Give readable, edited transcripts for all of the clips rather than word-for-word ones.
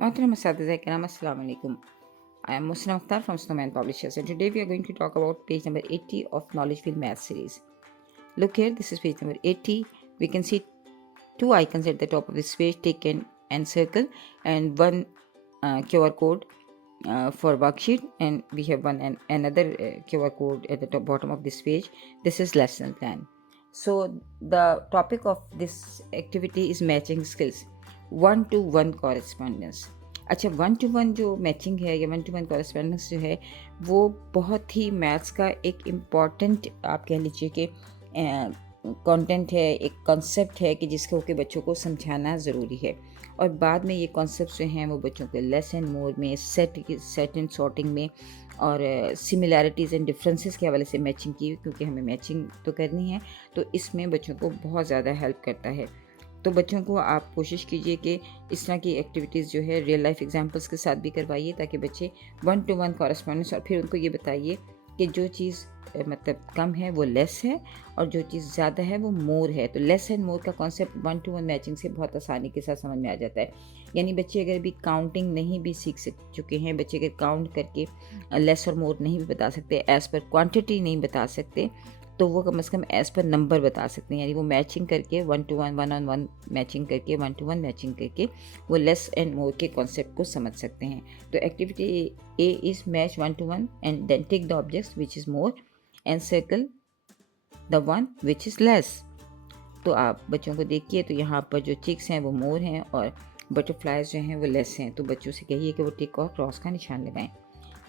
Mohtaram Asatiza Kiram, Assalamu alaikum. I am Muslim Akhtar from Snowman Publishers, and today we are going to talk about page number 80 of Knowledge Field Math series. Look here, this is page number 80. We can see two icons at the top of this page, tick and circle, and one QR code for worksheet, and we have another QR code at the bottom of this page. This is lesson plan. So the topic of this activity is matching skills, 1-to-1 correspondence. अच्छा, 1-to-1 जो matching है या 1-to-1 correspondence जो है वो बहुत ही maths का एक इम्पॉर्टेंट आप कह लीजिए कि कंटेंट है, एक कॉन्सेप्ट है कि जिसको के बच्चों को समझाना ज़रूरी है। और बाद में ये कॉन्सेप्ट जो हैं वो बच्चों के लेस एंड मोर में, सेट एंड सॉर्टिंग में और सिमिलैरिटीज़ एंड डिफरेंसेस के हवाले से मैचिंग की, क्योंकि हमें मैचिंग तो करनी है, तो इसमें बच्चों को बहुत ज़्यादा हेल्प करता है। तो बच्चों को आप कोशिश कीजिए कि इस तरह की एक्टिविटीज़ जो है रियल लाइफ एग्जांपल्स के साथ भी करवाइए, ताकि बच्चे 1-to-1 कॉरेस्पॉन्डेंस, और फिर उनको ये बताइए कि जो चीज़ मतलब कम है वो लेस है और जो चीज़ ज़्यादा है वो मोर है। तो लेस एंड मोर का कॉन्सेप्ट 1-to-1 मैचिंग से बहुत आसानी के साथ समझ में आ जाता है। यानी बच्चे अगर भी काउंटिंग नहीं भी सीख चुके हैं, बच्चे अगर काउंट करके लेस और मोर नहीं भी बता सकते, एज़ पर क्वांटिटी नहीं बता सकते, तो वो कम से कम एज़ पर नंबर बता सकते हैं। यानी वो मैचिंग करके 1-to-1, 1-on-1 मैचिंग करके, 1-to-1 मैचिंग करके वो लेस एंड मोर के कॉन्सेप्ट को समझ सकते हैं। तो activity A is match 1-to-1 and then tick the objects which is more and circle the one which is less. तो आप बच्चों को देखिए, तो यहाँ पर जो चिक्स हैं वो मोर हैं और बटरफ्लाइज जो हैं वो लेस हैं। तो बच्चों से कहिए कि वो टिक और क्रॉस का निशान लगाएं।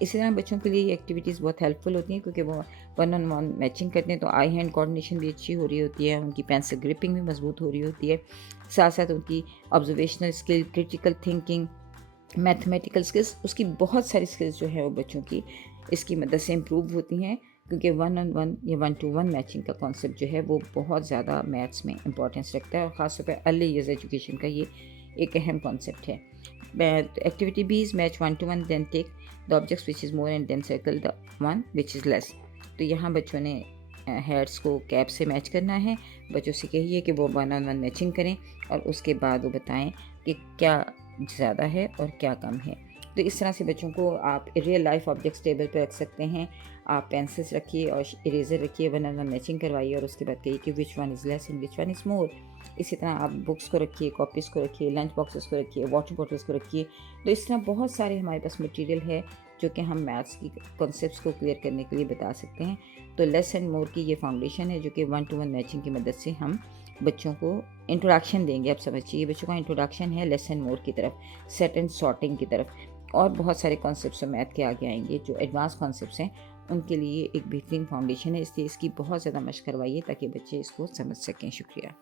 इसी तरह बच्चों के लिए ये एक्टिविटीज़ बहुत हेल्पफुल होती हैं, क्योंकि वो 1-on-1 मैचिंग करते हैं, तो आई हैंड कोऑर्डिनेशन भी अच्छी हो रही होती है, उनकी पेंसिल ग्रिपिंग भी मजबूत हो रही होती है, साथ साथ उनकी observational skill, critical thinking, mathematical skills, उसकी बहुत सारी स्किल्स जो है वो बच्चों की इसकी मदद से इम्प्रूव होती हैं, क्योंकि 1-on-1 या 1-to-1 मैचिंग का कॉन्सेप्ट जो है वो बहुत ज़्यादा मैथ्स में इंपॉर्टेंस रखता है, और ख़ासतौर पर अर्ली ईयर्स एजुकेशन का ये एक अहम कॉन्सेप्ट है। Activity B is match 1-to-1 then take the objects which is more and then circle the one which is less. तो यहाँ बच्चों ने हेड्स को कैप से मैच करना है। बच्चों से कहिए कि वो 1-on-1 मैचिंग करें और उसके बाद वो बताएं कि क्या ज़्यादा है और क्या कम है। तो इस तरह से बच्चों को आप रियल लाइफ ऑब्जेक्ट्स टेबल पर रख सकते हैं। आप पेंसिल्स रखिए और इरेज़र रखिए, 1-on-1 मैचिंग करवाइए और उसके बाद कहिए कि which one is less and which one is more. इसी तरह आप बुक्स को रखिए, कॉपीज़ को रखिए, लंच बॉक्सेस को रखिए, वाटर बॉटल्स को रखिए। तो इस तरह बहुत सारे हमारे पास मटेरियल है जो कि हम मैथ्स की कॉन्सेप्ट्स को क्लियर करने के लिए बता सकते हैं। तो लेस एंड मोर की ये फाउंडेशन है, जो कि 1-to-1 मैचिंग की मदद से हम बच्चों को इंट्रोडक्शन देंगे। आप समझिए, बच्चों का इंट्रोडक्शन है लेस एंड मोर की तरफ, सेट एंड सॉर्टिंग की तरफ, और बहुत सारे कॉन्सेप्ट्स मैथ के आगे आएंगे जो एडवांस कॉन्सेप्ट्स हैं, उनके लिए एक बेहतरीन फाउंडेशन है। इसलिए इसकी बहुत ज़्यादा मशक करवाइए ताकि बच्चे इसको समझ सकें। शुक्रिया।